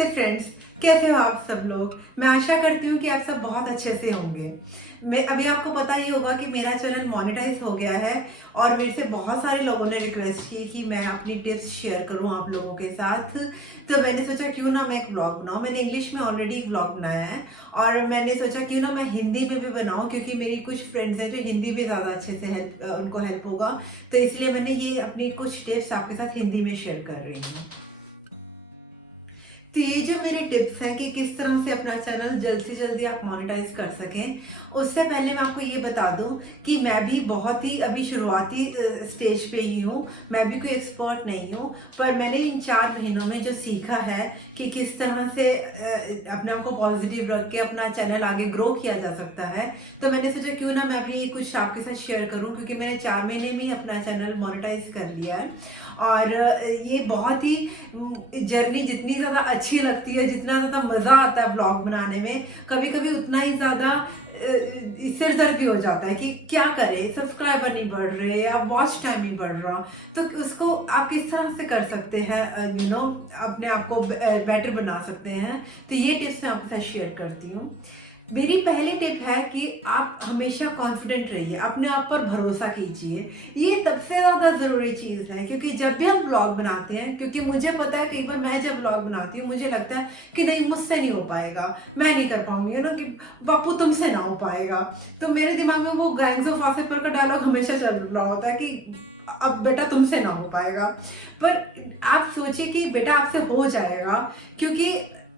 नमस्ते फ्रेंड्स, कैसे हो आप सब लोग। मैं आशा करती हूँ कि आप सब बहुत अच्छे से होंगे। मैं अभी आपको पता ही होगा कि मेरा चैनल मोनेटाइज हो गया है और मेरे से बहुत सारे लोगों ने रिक्वेस्ट की कि मैं अपनी टिप्स शेयर करूँ आप लोगों के साथ। तो मैंने सोचा क्यों ना मैं एक ब्लॉग बनाऊँ। मैंने इंग्लिश में ऑलरेडी एक ब्लॉग बनाया है और मैंने सोचा क्यों ना मैं हिंदी में भी बनाऊँ, क्योंकि मेरी कुछ फ्रेंड्स हैं जो हिंदी में ज़्यादा अच्छे से उनको हेल्प होगा। तो इसलिए मैंने ये अपनी कुछ टिप्स आपके साथ हिंदी में शेयर कर रही हूँ। तो ये जो मेरे टिप्स हैं कि किस तरह से अपना चैनल जल्द से जल्दी आप मोनेटाइज कर सकें, उससे पहले मैं आपको ये बता दूं कि मैं भी बहुत ही अभी शुरुआती स्टेज पे ही हूँ। मैं भी कोई एक्सपर्ट नहीं हूँ, पर मैंने इन 4 महीनों में जो सीखा है कि किस तरह से अपने आप को पॉजिटिव रख के अपना चैनल आगे ग्रो किया जा सकता है, तो मैंने सोचा क्यों ना मैं भी कुछ आपके साथ शेयर करूँ, क्योंकि मैंने 4 महीने में ही अपना चैनल मोनेटाइज कर लिया है। और ये बहुत ही जर्नी जितनी ज़्यादा अच्छी लगती है, जितना ज़्यादा मज़ा आता है ब्लॉग बनाने में, कभी कभी उतना ही ज़्यादा सिर दर्द भी हो जाता है कि क्या करें, सब्सक्राइबर नहीं बढ़ रहे या वॉच टाइम नहीं बढ़ रहा। तो उसको आप किस तरह से कर सकते हैं, अपने आप को बेटर बना सकते हैं। तो ये टिप्स मैं आपके साथ शेयर करती हूँ। मेरी पहली टिप है कि आप हमेशा कॉन्फिडेंट रहिए, अपने आप पर भरोसा कीजिए। ये सबसे ज़्यादा ज़रूरी चीज़ है, क्योंकि जब भी हम व्लॉग बनाते हैं, क्योंकि मुझे पता है कई बार मैं जब व्लॉग बनाती हूँ मुझे लगता है कि नहीं, मुझसे नहीं हो पाएगा, मैं नहीं कर पाऊंगी, है ना, कि बापू तुमसे ना हो पाएगा। तो मेरे दिमाग में वो गैंग्स ऑफ वासेपुर का डायलॉग हमेशा चल रहा होता है कि अब बेटा तुमसे ना हो पाएगा। पर आप सोचिए कि बेटा आपसे हो जाएगा, क्योंकि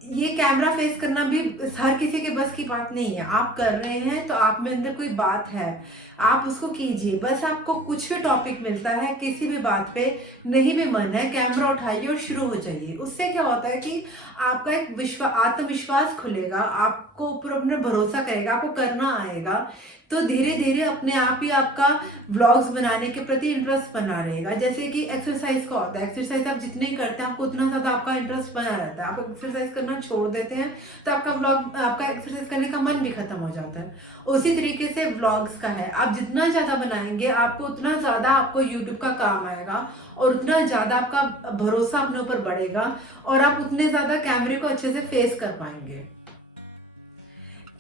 ये कैमरा फेस करना भी हर किसी के बस की बात नहीं है। आप कर रहे हैं तो आप में अंदर कोई बात है, आप उसको कीजिए। बस आपको कुछ भी टॉपिक मिलता है, किसी भी बात पे नहीं भी मन है, कैमरा उठाइए और शुरू हो जाइए। उससे क्या होता है कि आपका एक आत्मविश्वास खुलेगा, आपको ऊपर अपने भरोसा करेगा, आपको करना आएगा। तो धीरे धीरे अपने आप ही आपका व्लॉग्स बनाने के प्रति इंटरेस्ट बना रहेगा। जैसे कि एक्सरसाइज का होता है, एक्सरसाइज आप जितने ही करते हैं आपको उतना ज़्यादा आपका इंटरेस्ट बना रहता है। आप एक्सरसाइज करना छोड़ देते हैं तो आपका एक्सरसाइज करने का मन भी खत्म हो जाता है। उसी तरीके से व्लॉग्स का है, आप जितना ज़्यादा बनाएंगे आपको उतना ज़्यादा आपको यूट्यूब का काम आएगा और उतना ज़्यादा आपका भरोसा अपने ऊपर बढ़ेगा और आप उतने ज़्यादा कैमरे को अच्छे से फेस कर पाएंगे।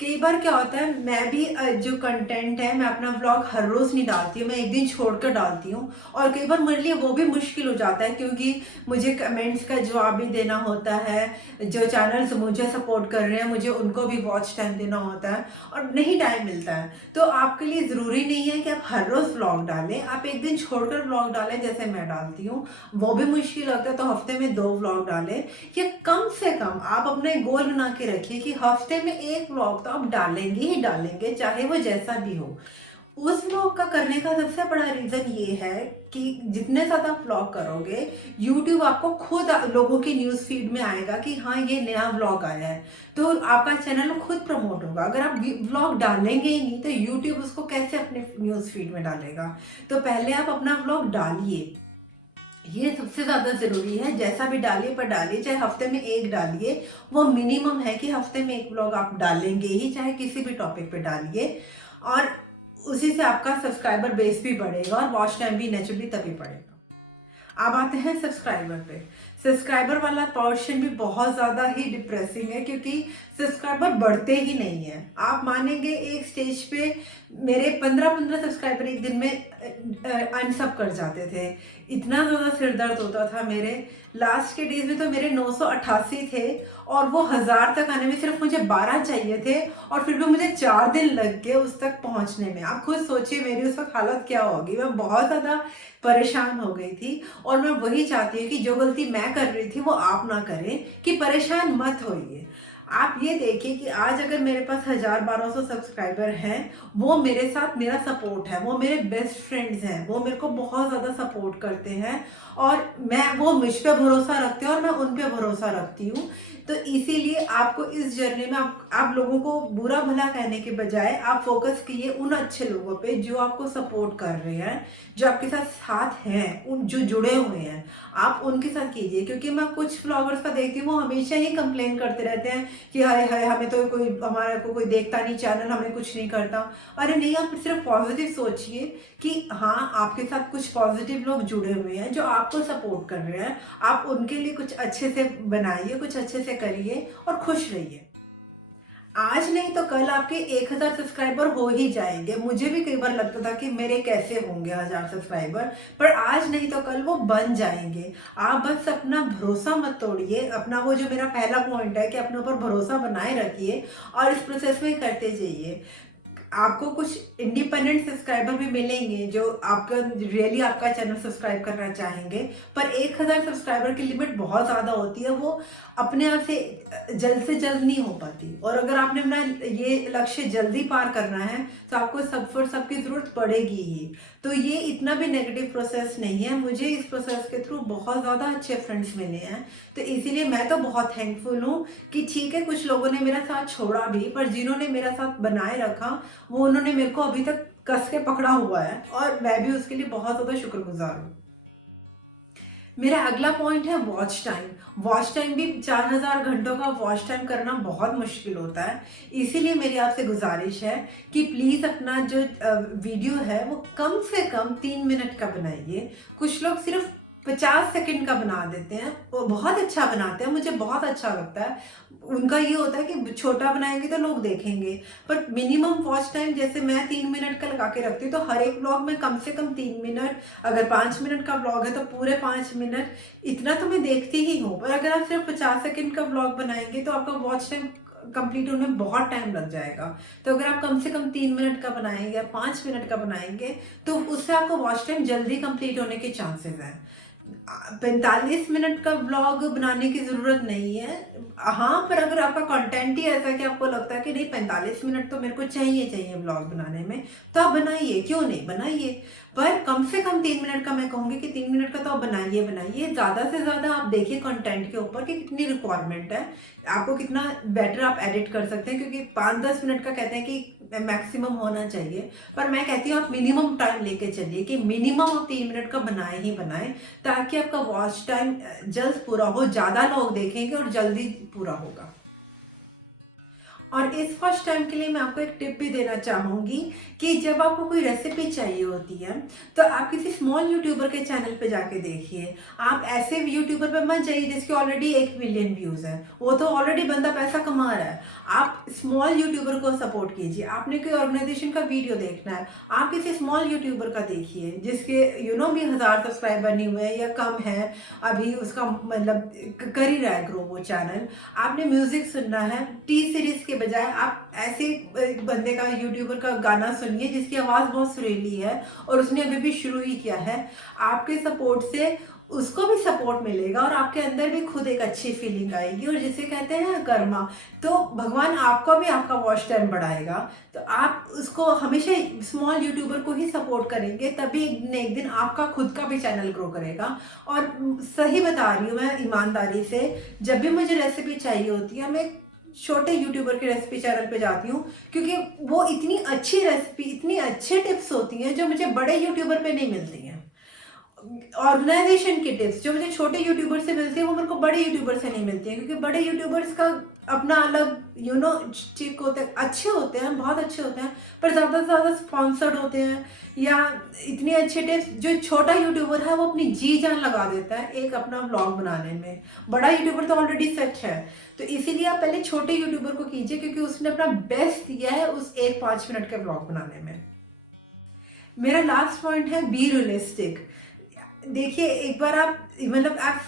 कई बार क्या होता है, मैं भी जो कंटेंट है मैं अपना व्लॉग हर रोज नहीं डालती हूँ, मैं एक दिन छोड़कर डालती हूँ। और कई बार मेरे लिए वो भी मुश्किल हो जाता है, क्योंकि मुझे कमेंट्स का जवाब भी देना होता है। जो चैनल्स मुझे सपोर्ट कर रहे हैं मुझे उनको भी वॉच टाइम देना होता है और नहीं टाइम मिलता है। तो आपके लिए ज़रूरी नहीं है कि आप हर रोज़ व्लॉग डालें, आप एक दिन छोड़कर व्लॉग डालें जैसे मैं डालती हूँ। वो भी मुश्किल होता है तो हफ्ते में 2 व्लॉग डालें, या कम से कम आप अपने गोल बना के रखिए कि हफ्ते में 1 व्लॉग तो आप डालेंगे ही डालेंगे, चाहे वो जैसा भी हो। उस व्लॉग का करने का सबसे बड़ा रीजन ये है कि जितने ज्यादा आप व्लॉग करोगे, यूट्यूब आपको खुद लोगों की न्यूज फीड में आएगा कि हाँ ये नया व्लॉग आया है, तो आपका चैनल खुद प्रमोट होगा। अगर आप व्लॉग डालेंगे ही नहीं तो यूट्यूब उसको कैसे अपने न्यूज फीड में डालेगा। तो पहले आप अपना व्लॉग डालिए, ये सबसे ज्यादा जरूरी है। जैसा भी डालिए पर डालिए, चाहे हफ्ते में 1 डालिए, वो मिनिमम है कि हफ्ते में 1 व्लॉग आप डालेंगे ही, चाहे किसी भी टॉपिक पे डालिए। और उसी से आपका सब्सक्राइबर बेस भी बढ़ेगा और वॉच टाइम भी नेचुरली तभी बढ़ेगा। अब आते हैं सब्सक्राइबर पे। सब्सक्राइबर वाला पोर्शन भी बहुत ज़्यादा ही डिप्रेसिंग है, क्योंकि सब्सक्राइबर बढ़ते ही नहीं है। आप मानेंगे एक स्टेज पे मेरे 15-15 सब्सक्राइबर एक दिन में अनसब कर जाते थे। इतना ज़्यादा सिर दर्द होता था मेरे। लास्ट के डेज में तो मेरे 988 थे और वो 1000 तक आने में सिर्फ मुझे 12 चाहिए थे, और फिर भी मुझे 4 दिन लग गए उस तक पहुंचने में। आप खुद सोचिए मेरी उस वक्त हालत क्या होगी। मैं बहुत ज़्यादा परेशान हो गई थी और मैं वही चाहती हूँ कि जो गलती मैं कर रही थी वो आप ना करें, कि परेशान मत होइए। आप ये देखिए कि आज अगर मेरे पास 1000-1200 सब्सक्राइबर हैं, वो मेरे साथ मेरा सपोर्ट है, वो मेरे बेस्ट फ्रेंड्स हैं, वो मेरे को बहुत ज़्यादा सपोर्ट करते हैं और वो मुझ पे भरोसा रखते हैं और मैं उन पे भरोसा रखती हूँ। तो इसीलिए आपको इस जर्नी में आप लोगों को बुरा भला कहने के बजाय आप फोकस कीजिए उन अच्छे लोगों पे जो आपको सपोर्ट कर रहे हैं, जो आपके साथ साथ हैं, उन जो जुड़े हुए हैं, आप उनके साथ कीजिए। क्योंकि मैं कुछ व्लॉगर्स का देखती हूँ वो हमेशा ही कंप्लेन करते रहते हैं कि हाय हाय हमें तो कोई, हमारा को कोई देखता नहीं चैनल, हमें कुछ नहीं करता। अरे नहीं, आप सिर्फ पॉजिटिव सोचिए कि हाँ आपके साथ कुछ पॉजिटिव लोग जुड़े हुए हैं जो आपको सपोर्ट कर रहे हैं। आप उनके लिए कुछ अच्छे से बनाइए, कुछ अच्छे से करिए और खुश रहिए। आज नहीं तो कल आपके 1000 सब्सक्राइबर हो ही जाएंगे। मुझे भी कई बार लगता था कि मेरे कैसे होंगे 1000 सब्सक्राइबर, पर आज नहीं तो कल वो बन जाएंगे। आप बस अपना भरोसा मत तोड़िए, अपना वो जो मेरा पहला पॉइंट है कि अपने ऊपर भरोसा बनाए रखिए और इस प्रोसेस में करते जाइए। आपको कुछ इंडिपेंडेंट सब्सक्राइबर भी मिलेंगे जो आपका रियली आपका चैनल सब्सक्राइब करना चाहेंगे, पर 1000 सब्सक्राइबर की लिमिट बहुत ज़्यादा होती है, वो अपने आप से जल्द नहीं हो पाती। और अगर आपने अपना ये लक्ष्य जल्दी पार करना है तो आपको सबकी ज़रूरत पड़ेगी ही। तो ये इतना भी नेगेटिव प्रोसेस नहीं है। मुझे इस प्रोसेस के थ्रू बहुत ज़्यादा अच्छे फ्रेंड्स मिले हैं, तो इसीलिए मैं तो बहुत थैंकफुल हूँ कि ठीक है कुछ लोगों ने मेरा साथ छोड़ा भी, पर जिन्होंने मेरा साथ बनाए रखा वो उन्होंने मेरे को अभी तक कस के पकड़ा हुआ है और मैं भी उसके लिए बहुत ज़्यादा शुक्रगुजार हूँ। मेरा अगला पॉइंट है वॉच टाइम। वॉच टाइम भी 4000 घंटों का वॉच टाइम करना बहुत मुश्किल होता है। इसीलिए मेरी आपसे गुजारिश है कि प्लीज़ अपना जो वीडियो है वो कम से कम 3 मिनट का बनाइए। कुछ लोग सिर्फ 50 सेकंड का बना देते हैं, वो बहुत अच्छा बनाते हैं, मुझे बहुत अच्छा लगता है। उनका ये होता है कि छोटा बनाएंगे तो लोग देखेंगे, पर मिनिमम वॉच टाइम जैसे मैं 3 मिनट का लगा के रखती हूँ, तो हर एक ब्लॉग में कम से कम 3 मिनट, अगर 5 मिनट का ब्लॉग है तो पूरे 5 मिनट, इतना तो मैं देखती ही हूँ। पर अगर आप सिर्फ 50 सेकंड का ब्लॉग बनाएंगे तो आपका वॉच टाइम कंप्लीट होने में बहुत टाइम लग जाएगा। तो अगर आप कम से कम 3 मिनट का बनाएंगे या 5 मिनट का बनाएंगे तो उससे आपका वॉच टाइम जल्दी कंप्लीट होने के चांसेस हैं। 45 मिनट का व्लॉग बनाने की ज़रूरत नहीं है। हाँ, पर अगर आपका कंटेंट ही ऐसा है कि आपको लगता है कि नहीं 45 मिनट तो मेरे को चाहिए व्लॉग बनाने में, तो आप बनाइए, क्यों नहीं बनाइए। पर कम से कम 3 मिनट का मैं कहूँगी कि 3 मिनट का तो आप बनाइए। ज़्यादा से ज़्यादा आप देखिए कंटेंट के ऊपर कि कितनी रिक्वायरमेंट है, आपको कितना बेटर आप एडिट कर सकते हैं, क्योंकि 5-10 मिनट का कहते हैं कि मैक्सिमम होना चाहिए। पर मैं कहती हूँ आप मिनिमम टाइम लेके चलिए कि मिनिमम आप 3 मिनट का बनाए ही बनाए, ताकि आपका वॉच टाइम जल्द पूरा हो, ज़्यादा लोग देखेंगे और जल्दी पूरा होगा। और इस फर्स्ट टाइम के लिए मैं आपको एक टिप भी देना चाहूँगी कि जब आपको कोई रेसिपी चाहिए होती है तो आप किसी स्मॉल यूट्यूबर के चैनल पे जाके देखिए। आप ऐसे यूट्यूबर पे मत जाइए जिसके ऑलरेडी 1 मिलियन व्यूज़ हैं, वो तो ऑलरेडी बंदा पैसा कमा रहा है। आप स्मॉल यूट्यूबर को सपोर्ट कीजिए। आपने कोई ऑर्गेनाइजेशन का वीडियो देखना है, आप किसी स्मॉल यूट्यूबर का देखिए जिसके भी 1000 सब्सक्राइबर नहीं हुए या कम है, अभी उसका मतलब कर ही रहा है ग्रो वो चैनल। आपने म्यूजिक सुनना है, टी सीरीज के बजाय आप ऐसे बंदे का, यूट्यूबर का गाना सुनिए जिसकी आवाज़ बहुत सुरीली है और उसने अभी भी शुरू ही किया है। आपके सपोर्ट से उसको भी सपोर्ट मिलेगा और आपके अंदर भी खुद एक अच्छी फीलिंग आएगी, और जिसे कहते हैं कर्मा, तो भगवान आपको भी आपका वॉच टाइम बढ़ाएगा। तो आप उसको हमेशा स्मॉल यूट्यूबर को ही सपोर्ट करेंगे, तभी एक दिन आपका खुद का भी चैनल ग्रो करेगा। और सही बता रही हूँ मैं ईमानदारी से, जब भी मुझे रेसिपी चाहिए होती है मैं छोटे यूट्यूबर के रेसिपी चैनल पे जाती हूँ, क्योंकि वो इतनी अच्छी रेसिपी, इतनी अच्छे टिप्स होती हैं जो मुझे बड़े यूट्यूबर पे नहीं मिलती हैं। ऑर्गेनाइजेशन की टिप्स जो मुझे छोटे यूट्यूबर से मिलती है वो मेरे को बड़े यूट्यूबर से नहीं मिलती हैं, क्योंकि बड़े यूट्यूबर्स का अपना अलग चिक होते हैं, अच्छे होते हैं, बहुत अच्छे होते हैं, पर ज़्यादा से ज़्यादा स्पॉन्सर्ड होते हैं, या इतनी अच्छे टिप्स जो छोटा यूट्यूबर है वो अपनी जी जान लगा देता है एक अपना व्लॉग बनाने में। बड़ा यूट्यूबर तो ऑलरेडी सेट है, तो इसीलिए आप पहले छोटे यूट्यूबर को कीजिए, क्योंकि उसने अपना बेस्ट दिया है उस 5 मिनट के व्लॉग बनाने में। मेरा लास्ट पॉइंट है बी रियलिस्टिक। देखिए, एक बार आप आप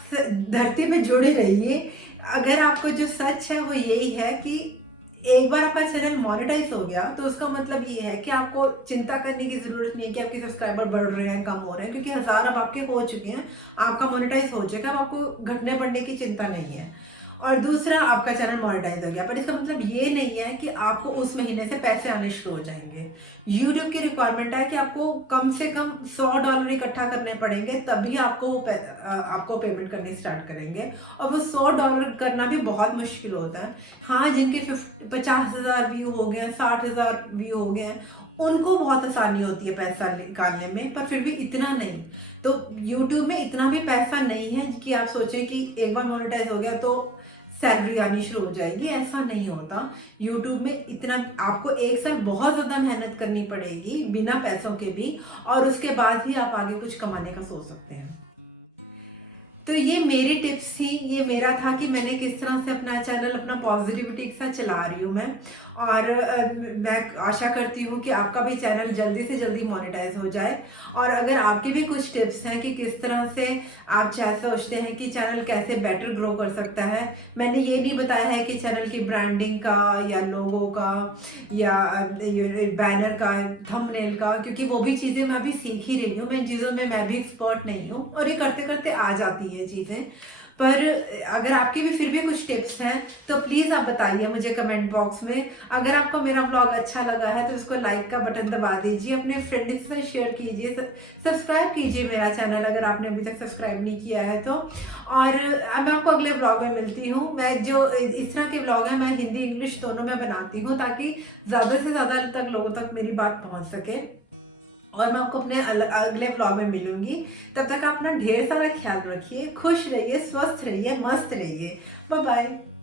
धरती में जुड़े रहिए। अगर आपको जो सच है वो यही है कि एक बार आपका चैनल मोनेटाइज हो गया तो उसका मतलब ये है कि आपको चिंता करने की ज़रूरत नहीं है कि आपके सब्सक्राइबर बढ़ रहे हैं, कम हो रहे हैं, क्योंकि 1000 अब आपके हो चुके हैं, आपका मोनेटाइज हो चुका है, अब आपको घटने बढ़ने की चिंता नहीं है। और दूसरा, आपका चैनल मोनेटाइज हो गया, पर इसका मतलब ये नहीं है कि आपको उस महीने से पैसे आने शुरू हो जाएंगे। यूट्यूब की रिक्वायरमेंट है कि आपको कम से कम $100 इकट्ठा करने पड़ेंगे, तभी आपको पेमेंट करनी स्टार्ट करेंगे, और वो $100 करना भी बहुत मुश्किल होता है। हाँ, जिनके 50,000 व्यू हो गए हैं, 60,000 व्यू हो गए हैं, उनको बहुत आसानी होती है पैसा निकालने में, पर फिर भी इतना नहीं। तो यूट्यूब में इतना भी पैसा नहीं है कि आप सोचें कि एक बार मोनेटाइज हो गया तो सैलरी आनी शुरू हो जाएगी, ऐसा नहीं होता। यूट्यूब में इतना आपको एक साल बहुत ज़्यादा मेहनत करनी पड़ेगी बिना पैसों के भी, और उसके बाद ही आप आगे कुछ कमाने का सोच सकते हैं। तो ये मेरी टिप्स थी, ये मेरा था कि मैंने किस तरह से अपना चैनल अपना पॉजिटिविटी के साथ चला रही हूँ मैं। और मैं आशा करती हूँ कि आपका भी चैनल जल्दी से जल्दी मोनेटाइज हो जाए। और अगर आपके भी कुछ टिप्स हैं कि किस तरह से आप सोचते हैं कि चैनल कैसे बेटर ग्रो कर सकता है, मैंने ये नहीं बताया है कि चैनल की ब्रांडिंग का या लोगो का या बैनर का, थंबनेल का, क्योंकि वो भी चीज़ें मैं अभी सीख ही रही हूँ। मैं इन चीज़ों में मैं भी एक्सपर्ट नहीं हूँ और ये करते करते आ जाती हैं चीज़ें। पर अगर आपकी भी फिर भी कुछ टिप्स हैं तो प्लीज़ आप बताइए मुझे कमेंट बॉक्स में। अगर आपको मेरा ब्लॉग अच्छा लगा है तो उसको लाइक का बटन दबा दीजिए, अपने फ्रेंड के साथ शेयर कीजिए, सब्सक्राइब कीजिए मेरा चैनल अगर आपने अभी तक सब्सक्राइब नहीं किया है तो। और मैं आपको अगले ब्लॉग में मिलती हूँ। मैं जो इस तरह के ब्लॉग हैं मैं हिंदी इंग्लिश दोनों में बनाती हूँ ताकि ज़्यादा से ज़्यादा तक लोगों तक मेरी बात पहुँच सके। और मैं आपको अपने अगले ब्लॉग में मिलूंगी। तब तक आप अपना ढेर सारा ख्याल रखिए, खुश रहिए, स्वस्थ रहिए, मस्त रहिए। Bye bye.